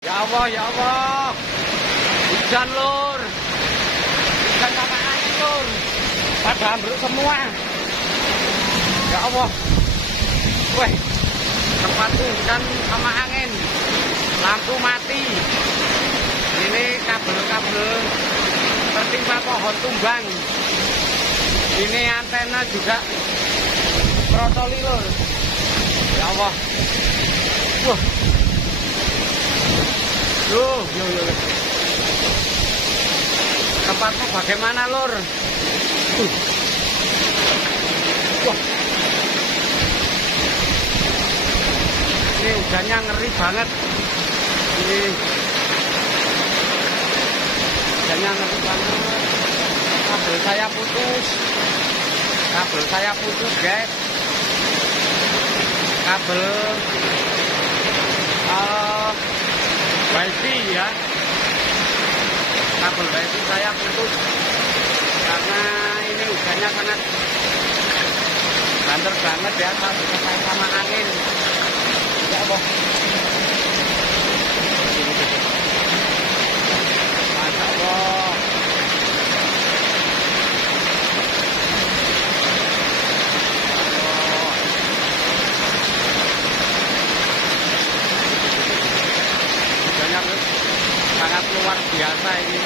Ya Allah, ya Allah. Hujan lur. Hujan sama angin lur. Pada ambruk semua. Ya Allah. Weh. Tempat hujan sama angin. Lampu mati. Ini kabel-kabel tertimpa pohon tumbang. Ini antena juga protoli lur. Ya Allah. Wah. Loh, tempatmu bagaimana lur? Wah. Ini hujannya ngeri banget. Ini hujannya ngeri banget. Kabel saya putus. Kabel saya putus, guys. Kabel wifi ya. Kabel wifi saya putus karena ini hujannya sangat banter banget ya, sama angin. Ya Allah. Masya Allah. Sangat luar biasa ini.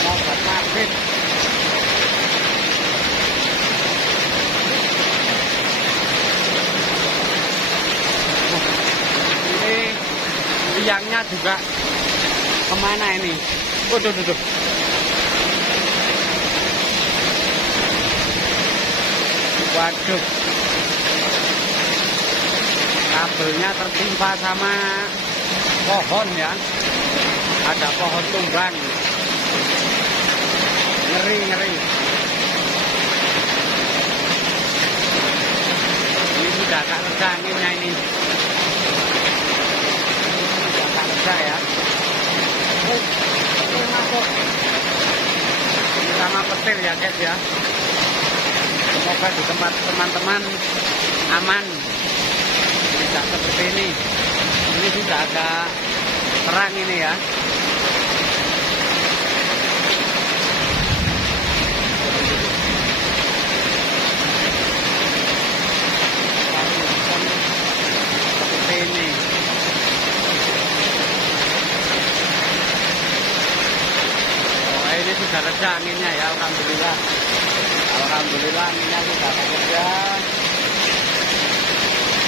Obat maghrib. Ini tiangnya juga kemana ini? Tuh. Waduh. Kabelnya tertimpa sama pohon ya, ada pohon tumbang, ngeri. Ini sudah agak reda anginnya ini, sudah agak reda ya. Petir masuk, ini sama petir ya guys ya. Semoga di tempat teman-teman aman, tidak seperti ini. Ini sudah agak terang ini ya. Seperti ini. Oh, ini sudah reda anginnya ya, alhamdulillah. Alhamdulillah anginnya sudah reda.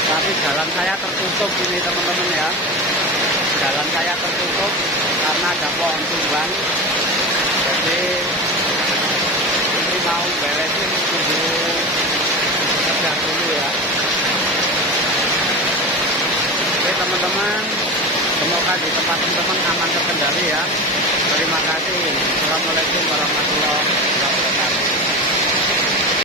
Tapi jalan saya tertutup ini teman-teman ya. Jalan saya tertutup karena ada pohon tumbang. Jadi ini mau beresin dulu, kerja dulu ya. Oke teman-teman, semoga di tempat teman-teman aman terkendali ya. Terima kasih. Assalamualaikum warahmatullahi wabarakatuh.